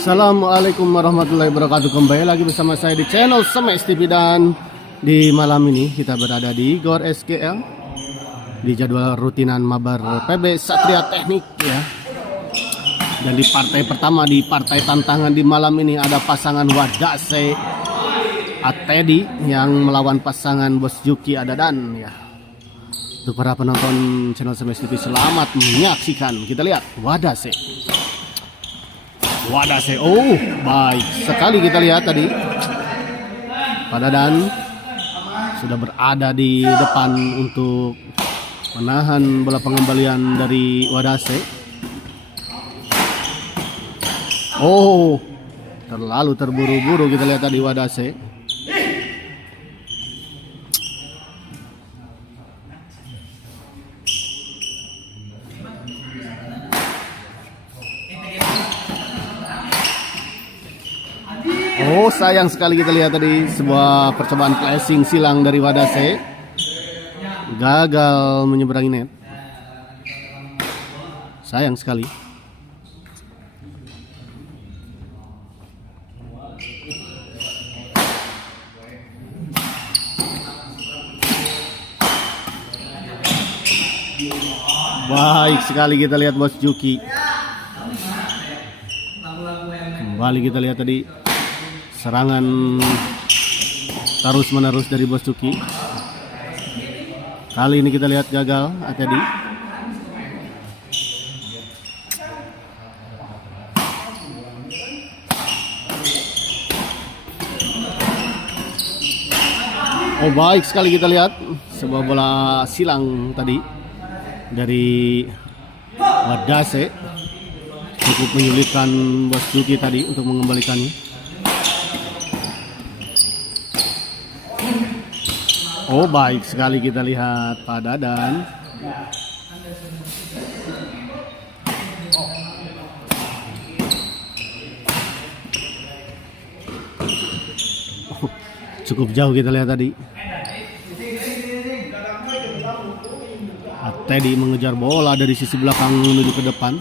Assalamualaikum warahmatullahi wabarakatuh. Kembali lagi bersama saya di channel Semes TV, dan di malam ini kita berada di GOR SGL di jadwal rutinan mabar PB Satria Teknik ya. Dan di partai pertama, di partai tantangan di malam ini, ada pasangan Wadase Atedi yang melawan pasangan Bos Juki Adadan ya. Untuk para penonton channel Semes TV, selamat menyaksikan. Kita lihat Wadase. Oh, baik sekali kita lihat tadi. Pak Dadan sudah berada di depan untuk menahan bola pengembalian dari Wadase. Oh, terlalu terburu-buru kita lihat tadi Wadase. Oh, sayang sekali kita lihat tadi sebuah percobaan flashing silang dari Wadase, gagal menyeberangi net. Sayang sekali. Baik sekali kita lihat Bos Juki. Kembali kita lihat tadi serangan terus menerus dari Bos Juki. Kali ini kita lihat gagal tadi. Oh, baik sekali kita lihat sebuah bola silang tadi dari Wadase, cukup menyulitkan Bos Juki tadi untuk mengembalikannya. Oh, baik sekali kita lihat Pak Dadan. Oh, cukup jauh kita lihat tadi. Teddy mengejar bola dari sisi belakang menuju ke depan.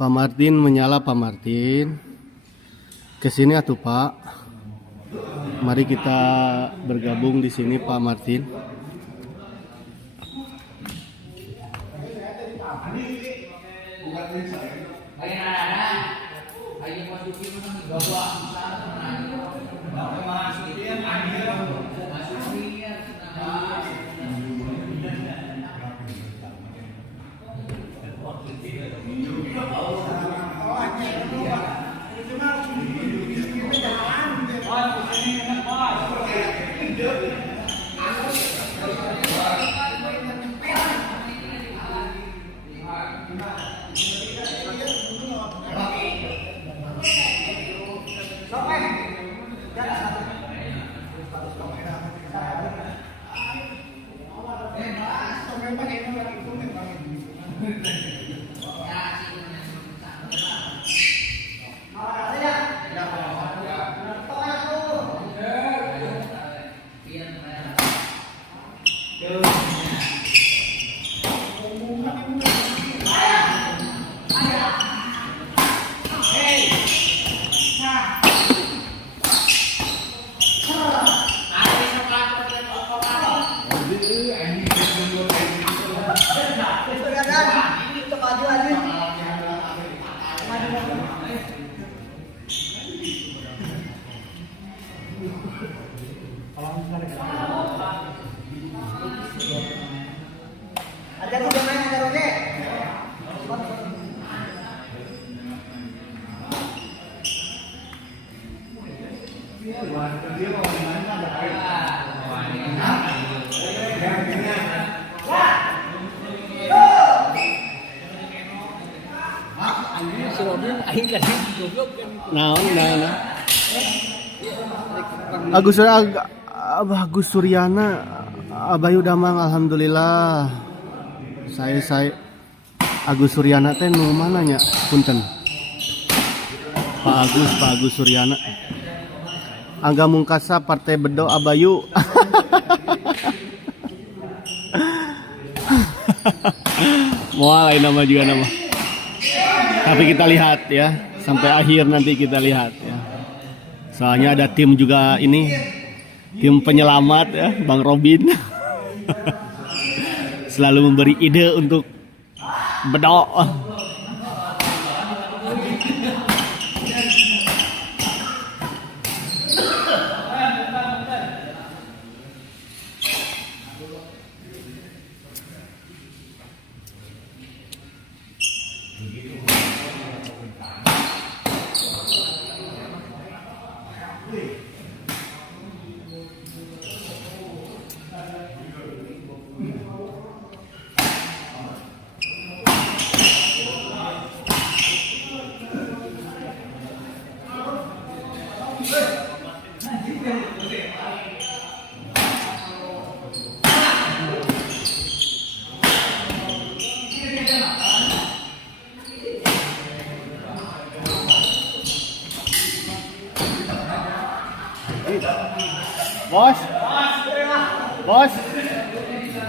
Pak Martin menyala, Pak Martin. Kesini atuh Pak. Mari kita bergabung di sini Pak Martin. Nah. Agus Suryana Abayu Damang, alhamdulillah. Saya Agus Suryana teh nu mana nya? Punten. Pak Agus Suryana. Angga Mungkasa Partai Bedo Abayu. Moal lain nama juga nama. Tapi kita lihat ya, sampai akhir nanti kita lihat ya. Soalnya ada tim juga ini, tim penyelamat ya, Bang Robin. Selalu memberi ide untuk Bedo.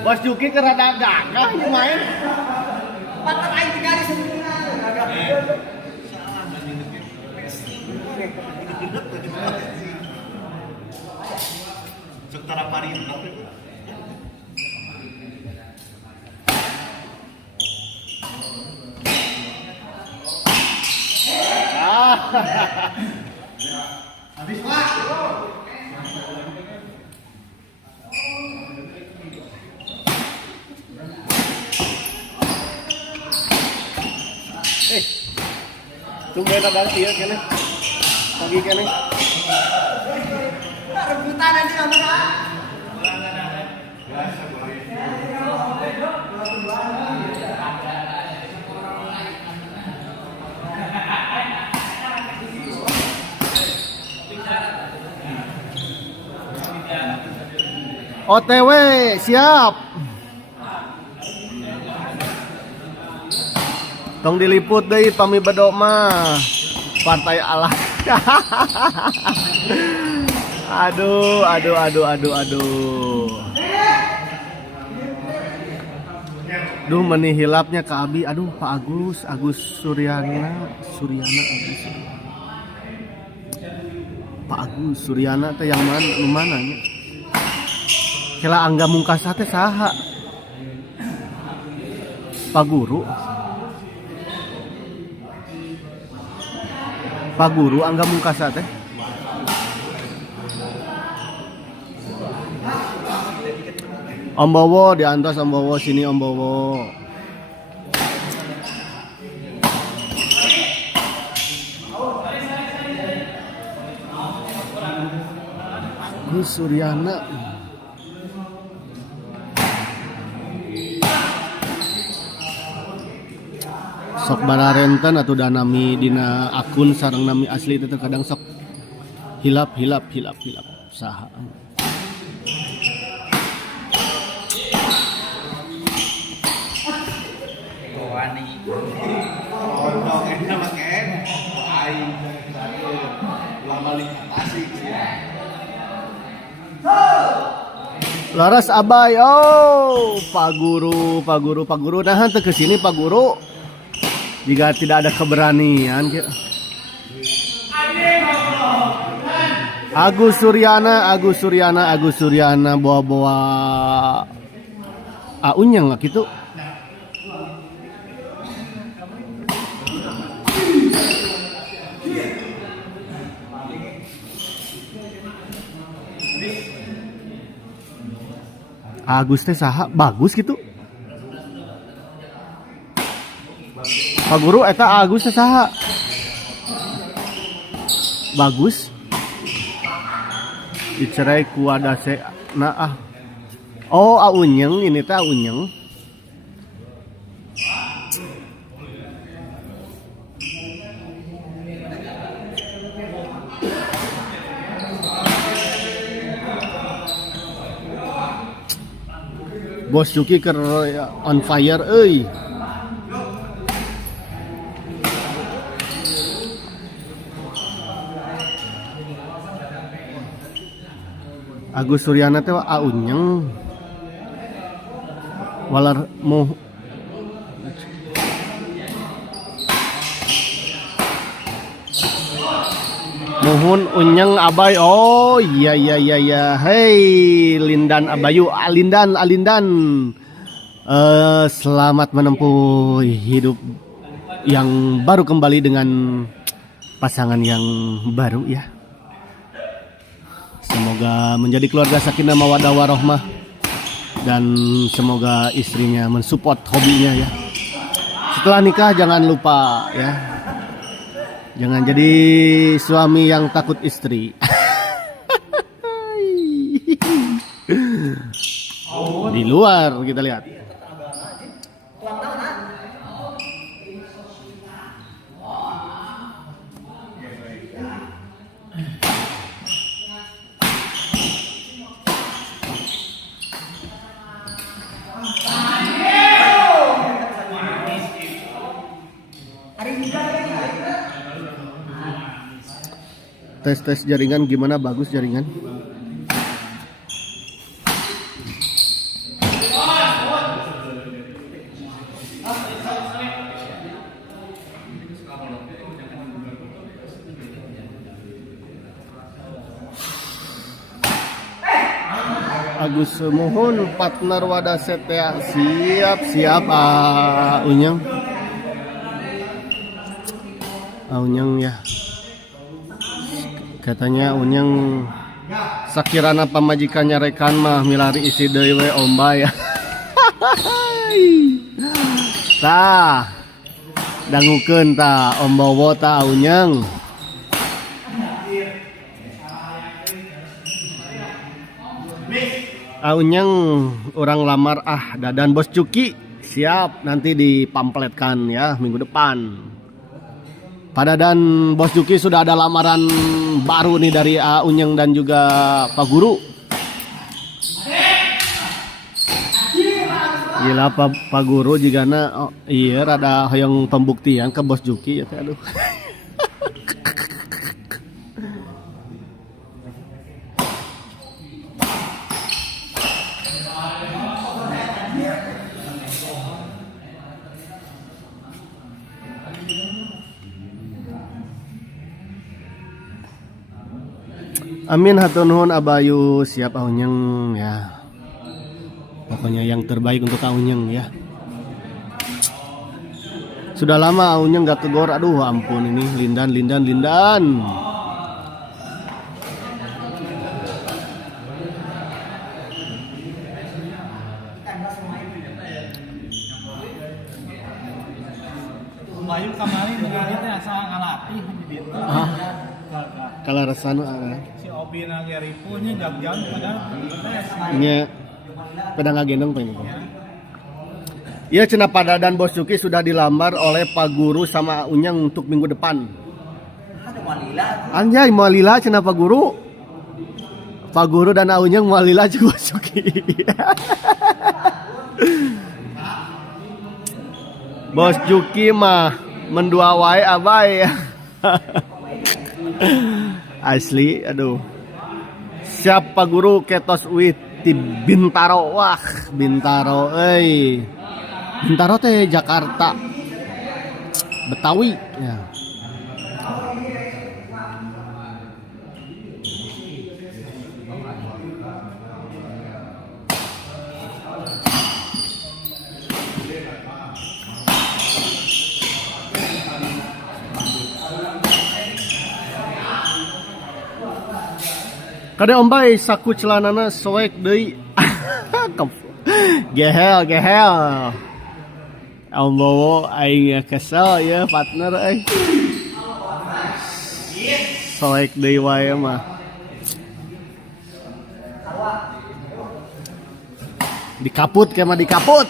Bos Juki kerada gagah yang main. Patah aing tinggali sebenarnya. Sektara parin. Habis Pak. Tunggu ya tadi ya kene. Pagi kene. Rebutan nanti kamu Pak. OTW siap. Tong diliput deui pami bedok mah. Partai Allah. Aduh. Duh meni hilapnya ke Abi. Aduh Pak Agus Suryana Agus. Pak Agus Suryana teh yang mana nya? Kela Angga Mungkasa teh saha? Pak Guru Angga Mungkasa teh. Om Bowo diantos Om Bowo sini Om Bowo. Gus Suryana. Sok bararenten atau danami dina akun sareng nami asli itu terkadang sok hilap saha. Laras Abai, oh Pak Guru, nah teu kesini Pak Guru. Jika tidak ada keberanian, Agus Suryana bawa aunyang gitu. Agus teh saha bagus gitu. Pak Guru eta Agus teh saha? Bagus. Dicerai ku adase nah ah. Oh, aunyeng ini teh aunyeng. Bos Juki keur on fire euy. Agus Suryana teh aunyeng. Walar Muhun unyeng Abai. Oh iya. Hei Lindan Abayu, Alindan. Selamat menempuh hidup yang baru kembali dengan pasangan yang baru ya. Semoga menjadi keluarga sakinah mawaddah warohmah dan semoga istrinya mensupport hobinya ya. Setelah nikah jangan lupa ya. Jangan jadi suami yang takut istri. Di luar kita lihat. Tes jaringan gimana? Bagus jaringan. Agus mohon partner wadah setia siap unyang ya. Katanya unyang sakirana pamajikannya rekan mah milari isi deui we omba ya. Tah dangukeun tah Om Bowo tah unyang. Unyang orang lamar dadan Bos Cuki siap nanti dipampletkan ya minggu depan. Pada dan Bos Juki sudah ada lamaran baru nih dari Unyeng dan juga Pak Guru. Gila Pak Guru juga oh, iya rada hoyong pembuktian ke Bos Juki ya teh aduh. Amin hatur nuhun Abayu siap aunyeng ya. Pokoknya yang terbaik untuk aunyeng ya. Sudah lama aunyeng gak ke gor, aduh ampun ini Lindan. Bayu kemarin dengarnya asa ngalatih di ditu. Kalau rasanu Si Obi nage ripunya jag-jag padahal nya pedang agendong Pak ini. Iya cenah Pada dan Bos Juki sudah dilamar oleh Pak Guru sama Unyang untuk minggu depan. Anjay mau lila cenah Pak Guru. Pak Guru dan Unyang mau lila juga Bos Juki. Bos Juki mah mendua wae abai. Asli aduh. Siap Pak Guru ketos uit di Bintaro. Wah, Bintaro euy. Bintaro teh Jakarta. Betawi ya. Kade ombay saku celanana soek deui. Gehel. Ombowo aing kesel ya partner euy. Soek deui wae mah. Dikaput kemah dikaput.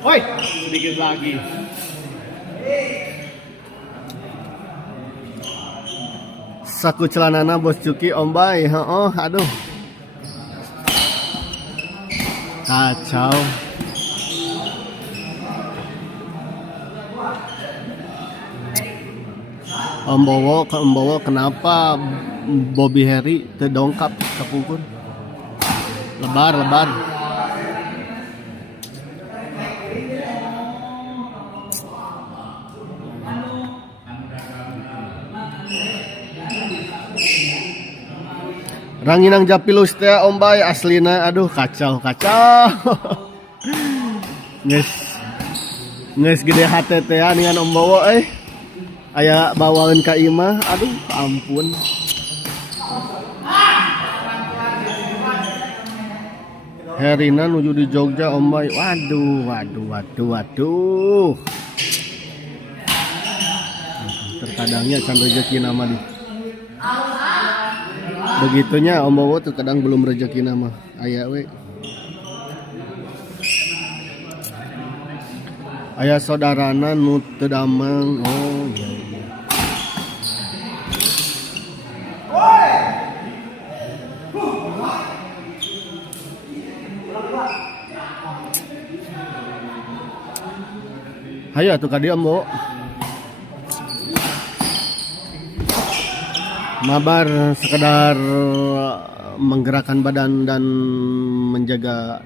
Woi, sedikit lagi. Saku celanana Bos Juki ombay, oh, aduh. Kacau. Ombowo kenapa Bobby Harry terdongkap ke pungkur? Lebar. Ranginang Japilus teh ombay aslina aduh kacau. Nges gede hate teh ningan ombowo aya bawaeun ka imah aduh ampun. Herina nuju di Jogja ombay. Waduh. Terkadangnya can rezeki nama di. Begitunya Om Bowo terkadang belum rezeki nama aya we. Aya saudarana nu teu damang. Oh iya. Hayo atuh ka dieu Om Bowo. Mabar sekedar menggerakkan badan dan menjaga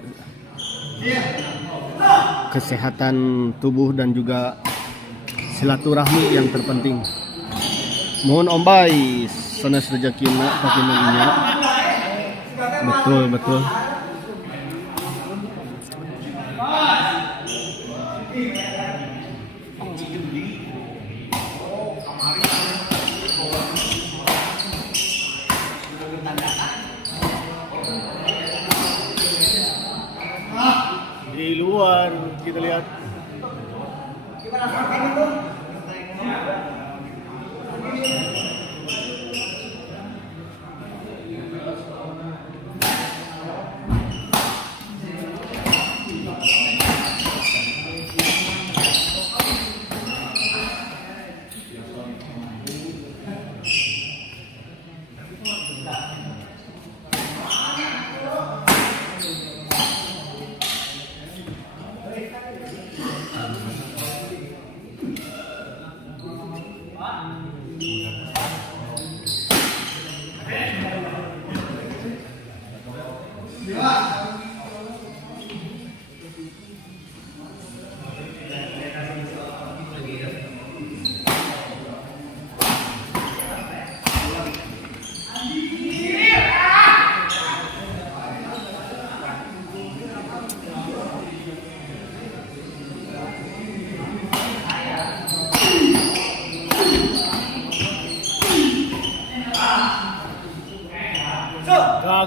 kesehatan tubuh dan juga silaturahmi yang terpenting. Mohon ombay sanes rezekina pakinanya. Betul. Di luar kita lihat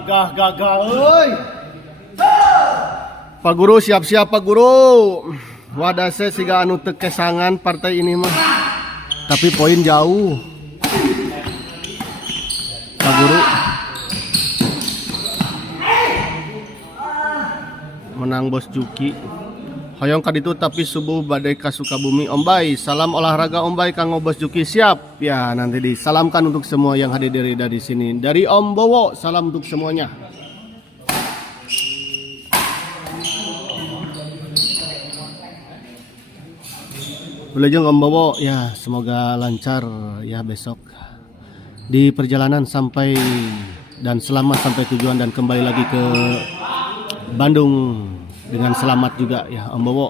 Gagah, oi. Pak Guru siap-siap Pak Guru. Wadah saya siga anu teu kesangan partai ini mah. Tapi poin jauh. Pak Guru menang Bos Juki. Hoyong kaditu tapi subuh badai ka Sukabumi. Om Bay, salam olahraga Om Bay kanggo Bos Juki siap. Ya, nanti disalamkan untuk semua yang hadir dari sini. Dari Om Bowo, salam untuk semuanya. Wilujeng Om Bowo, ya semoga lancar ya besok di perjalanan sampai dan selamat sampai tujuan dan kembali lagi ke Bandung dengan selamat juga ya Om Bowo.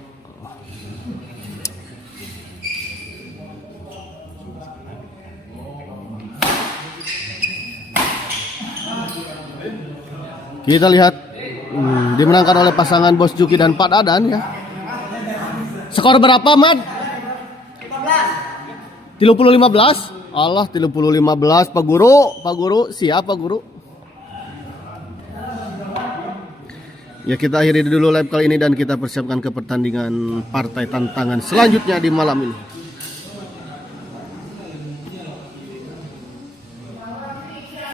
Kita lihat dimenangkan oleh pasangan Bos Juki dan Pak Dadan ya. Skor berapa, Mad? 30-15. Allah 30-15 Pak Guru siap Pak Guru. Ya kita akhiri dulu live kali ini dan kita persiapkan ke pertandingan partai tantangan selanjutnya di malam ini.